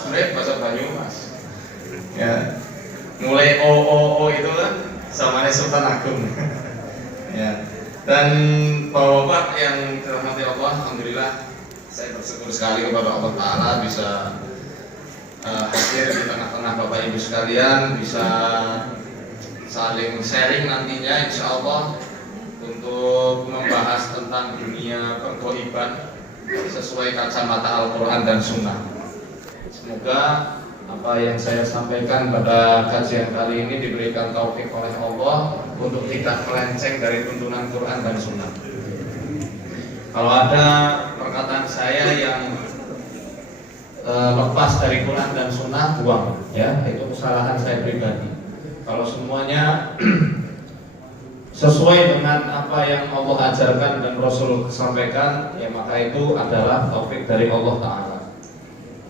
sebenarnya bahasa Banyumas. Ya, mulai o itu kan samanya Sultan Agung. Ya. Dan bapak-bapak yang dirahmati Allah, alhamdulillah saya bersyukur sekali kepada Allah Ta'ala bisa hadir di tengah-tengah Bapak Ibu sekalian, bisa saling sharing nantinya insya Allah untuk membahas tentang dunia pergoiban sesuai kacamata Al-Quran dan Sunnah. Semoga apa yang saya sampaikan pada kajian kali ini diberikan taufik oleh Allah untuk tidak melenceng dari tuntunan Quran dan Sunnah. Kalau ada perkataan saya yang lepas dari Quran dan Sunnah, buang, ya, itu kesalahan saya pribadi. Kalau semuanya sesuai dengan apa yang Allah ajarkan dan Rasul sampaikan, ya maka itu adalah taufik dari Allah Ta'ala.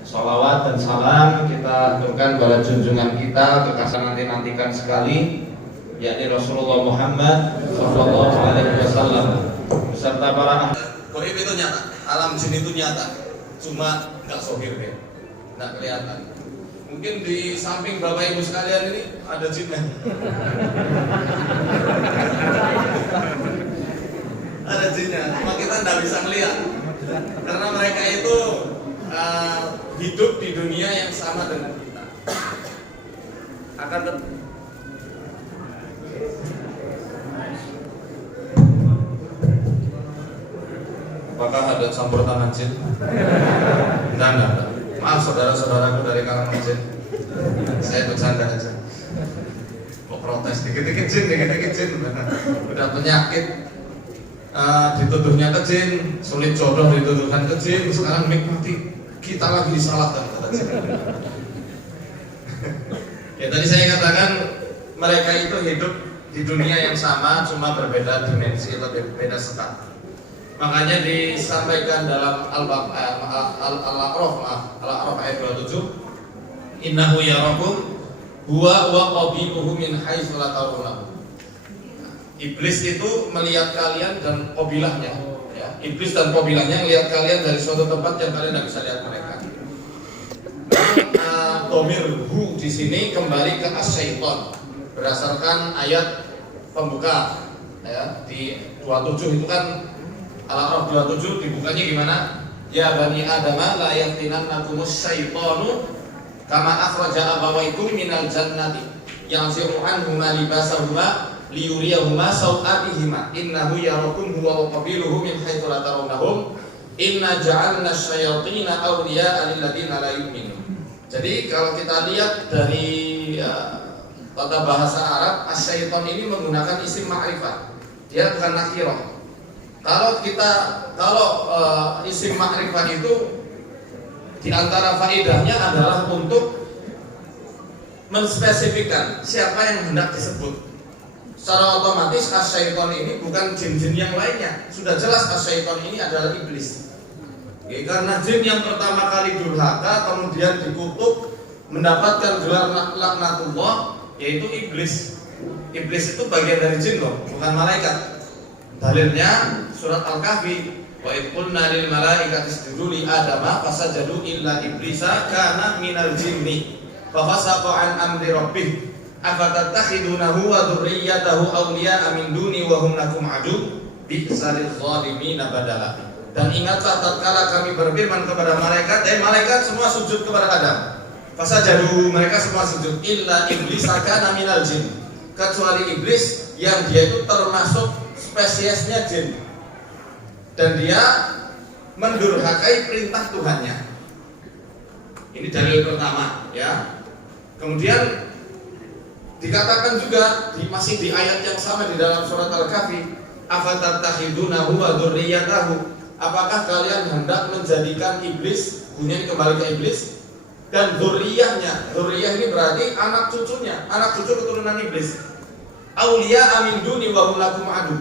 Salawat dan salam kita aturkan pada junjungan kita, kekasih nantikan sekali, yakni Rasulullah Muhammad Sallallahu Alaihi Wasallam beserta para goib itu nyata, alam jin itu nyata, cuma nggak sohir ya, nggak kelihatan. Mungkin di samping Bapak Ibu sekalian ini ada jinnya, ada jinnya, cuma kita nggak bisa melihat karena mereka itu hidup di dunia yang sama dengan kita. Apakah ada campur tangan jin? Enggak. Maaf saudara-saudaraku dari kalangan jin, saya bercanda aja. Kok protes dikit-dikit jin, udah penyakit dituduhnya ke jin, sulit jodoh dituduhkan ke jin, sekarang nikmati kita lagi disalahkan kata jin. Ya tadi saya katakan mereka itu hidup di dunia yang sama, cuma berbeda dimensi atau berbeda sekat. Makanya disampaikan dalam Al-A'raf ayat 27, innahu yarakum huwa wa qabiluhu min haitsu la tarawnahu. Iblis itu melihat kalian dan qabilahnya, ya. Iblis dan qabilahnya melihat kalian dari suatu tempat yang kalian tidak bisa lihat mereka. Domir hu di sini kembali ke as-syaiton berdasarkan ayat pembuka, ya, di 27 itu kan Al-A'raf 27 dibukanya gimana? Ya bani Adama la yaftinannakumus syaitanu kama akhraja abawaykum minal jannati yanzi'u anhuma libasahuma liyuriyahuma sawatihima innahu yarakum huwa wa qabiluhu min haitsu la tarawnahum inna ja'alna asyayatina awliya'a lil ladzina la yu'minun. Jadi kalau kita lihat dari tata bahasa Arab, as-syaitan ini menggunakan isim ma'rifat. Dia bukan nakirah. Kalau isim ma'rifat itu di antara faedahnya adalah untuk menspesifikkan siapa yang hendak disebut. Secara otomatis as-syaiton ini bukan jin-jin yang lainnya. Sudah jelas as-syaiton ini adalah iblis. Oke, karena jin yang pertama kali durhaka kemudian dikutuk mendapatkan gelar laknatullah, yaitu iblis. Iblis itu bagian dari jin loh, bukan malaikat. Dalilnya surat Al-Kahfi, wa id qulna lil malaikati isjudu li adama fasajadu illa iblisa kana minal jinni fa fasaqa an amri rabbih afatattakhidunahu wa dzurriyyatahu awliya'a min duni wa hum lakum adu bi'salil zalimin badala. Dan ingatlah tatkala kami berfirman kepada malaikat, malaikat semua sujud kepada Adam. Fasajadu, mereka semua sujud illa iblisa kana minal jin, kecuali iblis yang dia itu termasuk spesiesnya jin dan dia mendurhakai perintah Tuhannya. Ini dalil pertama, ya. Kemudian dikatakan juga masih di ayat yang sama di dalam surat Al-Kahfi, afatattakhidunahu wa dzurriyyatahu, apakah kalian hendak menjadikan iblis, bunyinya kembali ke iblis, dan dzurriyyahnya. Dzurriyyah ini berarti anak cucunya, anak cucu keturunan iblis. Auliya amin duni wa hum lakum adu.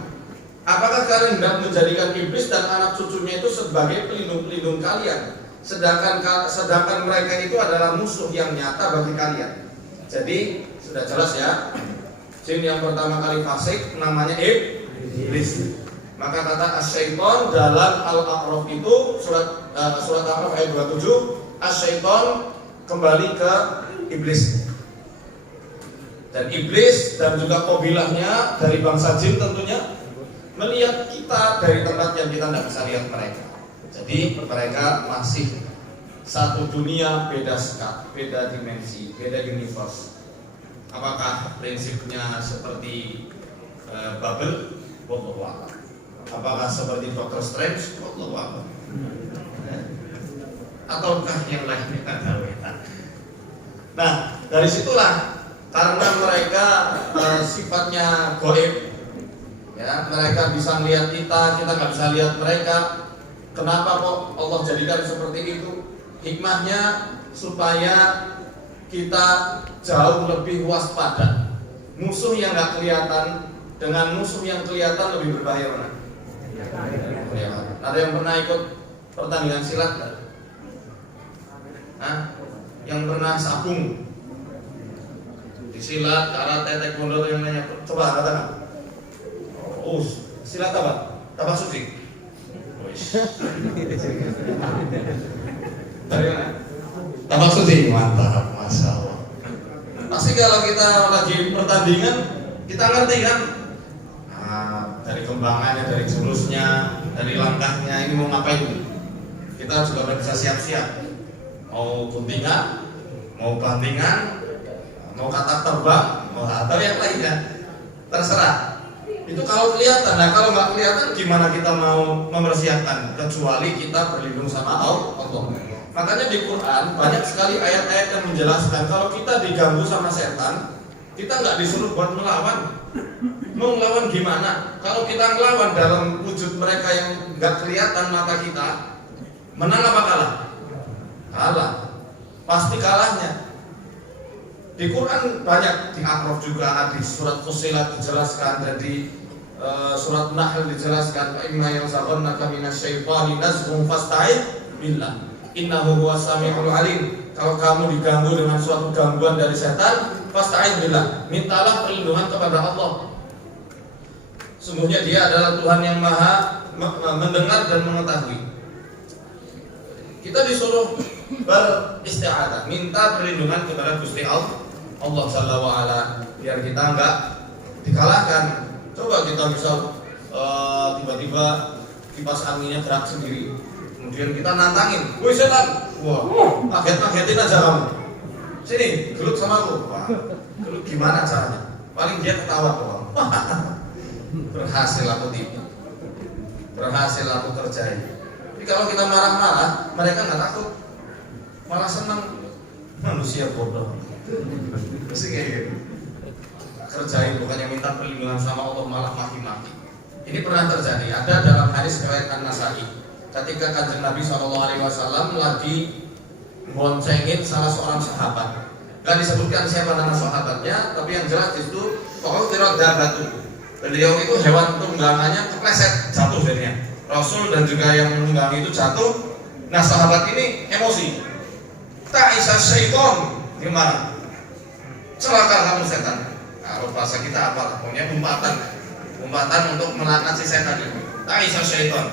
Apakah kalian hendak menjadikan iblis dan anak cucunya itu sebagai pelindung-pelindung kalian, sedangkan mereka itu adalah musuh yang nyata bagi kalian. Jadi sudah jelas ya, jin yang pertama kali fasik namanya iblis. Maka kata as-syaiton dalam Al-A'raf itu surat Al-A'raf ayat 27, as-syaiton kembali ke iblis. Dan iblis dan juga kabilahnya dari bangsa jin tentunya melihat kita dari tempat yang kita tidak bisa lihat mereka. Jadi mereka masih satu dunia, beda skat, beda dimensi, beda universe. Apakah prinsipnya seperti bubble? Wallahu a'lam. Apakah seperti Doctor Strange? Wallahu a'lam. Ataukah yang lainnya? Nah, dari situlah karena mereka sifatnya gaib, ya, mereka bisa melihat kita nggak bisa lihat mereka. Kenapa kok Allah jadikan seperti itu? Hikmahnya supaya kita jauh lebih waspada. Musuh yang nggak kelihatan dengan musuh yang kelihatan lebih berbahaya mana? Ada yang pernah ikut pertandingan silat nggak? Yang pernah sabung di silat, karate, taekwondo yang lainnya, coba katakan. Oh, silat apa? Tapak suci. Dari mana? Tapak suci, mantap, masya Allah. Pasti kalau kita lagi pertandingan, kita ngerti kan? Dari kembangannya, dari jurusnya, dari langkahnya, ini mau ngapain? Kita juga bisa siap-siap. Mau guntingan, mau bantingan, mau katak terbang, mau atau yang lainnya, terserah. Itu kalau kelihatan. Nah, kalau nggak kelihatan, gimana kita mau mempersiapkan? Kecuali kita berlindung sama Allah. Makanya di Quran banyak sekali ayat-ayat yang menjelaskan kalau kita diganggu sama setan, kita nggak disuruh buat melawan. Mau melawan gimana? Kalau kita melawan dalam wujud mereka yang nggak kelihatan mata kita, menang apa kalah? Kalah, pasti kalahnya. Di Quran banyak, di A'raf juga, di surat Fussilat dijelaskan, dan di surat Nahl dijelaskan, imma yanzaghannaka minasyaitani nazghun fasta'idz billah innahu huwas samiul alim. Kalau kamu diganggu dengan suatu gangguan dari setan, fasta'idz billah, mintalah perlindungan kepada Allah. Sungguhnya Dia adalah Tuhan yang Maha mendengar dan mengetahui. Kita disuruh beristi'adzah, minta perlindungan kepada Gusti Allah Jalla wa'ala, biar kita enggak dikalahkan. Coba kita misal tiba-tiba kipas anginnya gerak sendiri, kemudian kita nantangin, woi setan, wah, kaget-kagetin aja kamu, sini gelut sama aku. Wah, gelut gimana caranya? Paling dia ketawa doang. Berhasil aku tipu, berhasil aku kerjain. Tapi kalau kita marah-marah, mereka nggak takut, malah senang. Manusia bodoh. Mesti kayak gitu. Kerjain, bukannya minta perlindungan sama Allah, malah maki-maki. Ini pernah terjadi. Ada dalam hadis riwayat An-Nasa'i, ketika Kanjeng Nabi SAW lagi boncengin salah seorang sahabat. Gak disebutkan siapa nama sahabatnya, tapi yang jelas itu pokoknya tidak batu. Beliau itu hewan tunggangannya kepleset, jatuh jadinya. Rasul dan juga yang menunggangi itu jatuh. Nah, sahabat ini emosi. Ta'isa syaiton, gimana? Celaka kamu setan. Kalau bahasa kita apa? Pokoknya umpatan untuk melaknat si setan itu. Ta'isa syaiton.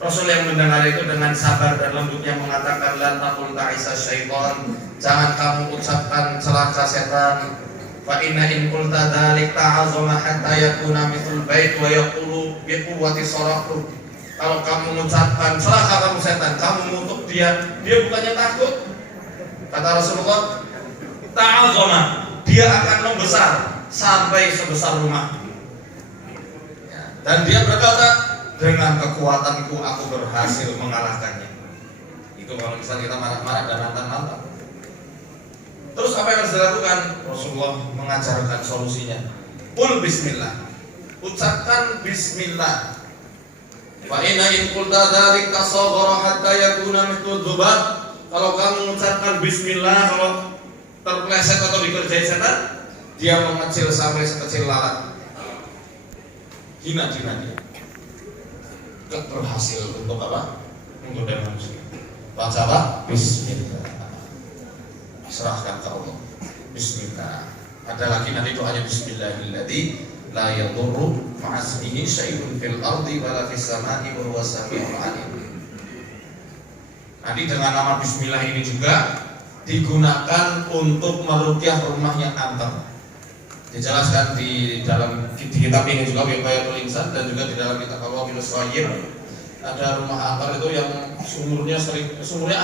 Rasul yang mendengar itu dengan sabar dan lembutnya mengatakan, la taqul ta'isa syaiton. Jangan kamu ucapkan celaka setan. Fa inna in qulta dzalik ta'azzama hatta yakuna mithl bait wa yaqulu bi quwwati saraqu. Kalau kamu mengucapkan celaka kamu setan, kamu mengutuk dia bukannya takut. Kata Rasulullah, ta'azzama, dia akan membesar sampai sebesar rumah. Dan dia berkata, dengan kekuatanku aku berhasil mengalahkannya. Itu kalau misalnya kita marah-marah dan nantang-nantang. Terus apa yang harus dilakukan? Rasulullah mengajarkan solusinya. Qul bismillah. Ucapkan bismillah. Fa inna in qulta dzalik tasaghara hatta yakuna mithlu dzubab. Kalau kamu mengucapkan bismillah, kalau terpleset atau dikerjain setan, dia mengecil sampai sekecil lalat. Hina dia. Gak berhasil untuk apa? Menggoda manusia. Baca apa? Bismillah. Serahkan ke Allah. Bismillah. Ada lagi nanti doanya Bismillahilladzi la yadurru ma'asmihi syai'un fil ardi wala fis sama'i wa huwas samiul 'alim. Nanti dengan nama Bismillah ini juga digunakan untuk meruqyah rumah yang angker. Dijelaskan di dalam di kitab ini juga Wiqayatul Insan dan juga di dalam kitab Al-Wabilus Shayyib. Ada rumah angker itu yang sumurnya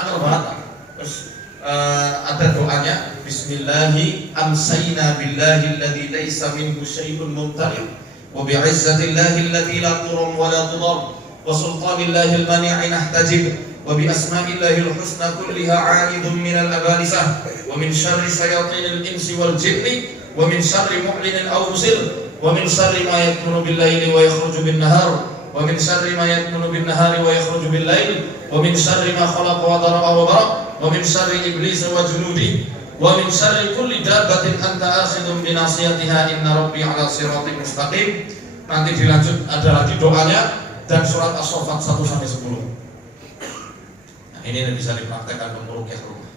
angker banget. Terus ada doanya, Bismillahi amsayna billahi alladzi laisa minhu syai'un mumtari' wa bi'izzatillahi allati la turam wa la tudar wa sultanillahi al-mani'i nahtajib wa bi asma'illahil husna kulliha 'aidun minal abalisah wa min syarri syayatinil insi wal jinni wa min syarri mu'linin aw musil wa min syarri ma yakunu bil laili wa yakhruju bin nahar wa min syarri ma yakunu bin nahari wa yakhruju bil lail wa min syarri ma khalaqa wa dara'a wa bara wa min syarri iblis wa junudi wa min syarri kulli dabbatin anta akhidun bi nasiyatiha inna rabbi 'ala siratin mustaqim. Nanti dilanjut ada lagi doanya dan surat As-Saffat 1 sampai 10. Nah, ini bisa dipraktekkan untuk meruqyah rumah.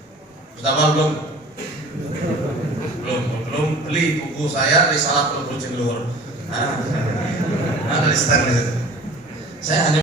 Sudah belum? Belum beli buku saya Risalah Bujing Luhur. Nah, ada di stand di situ. Saya hanya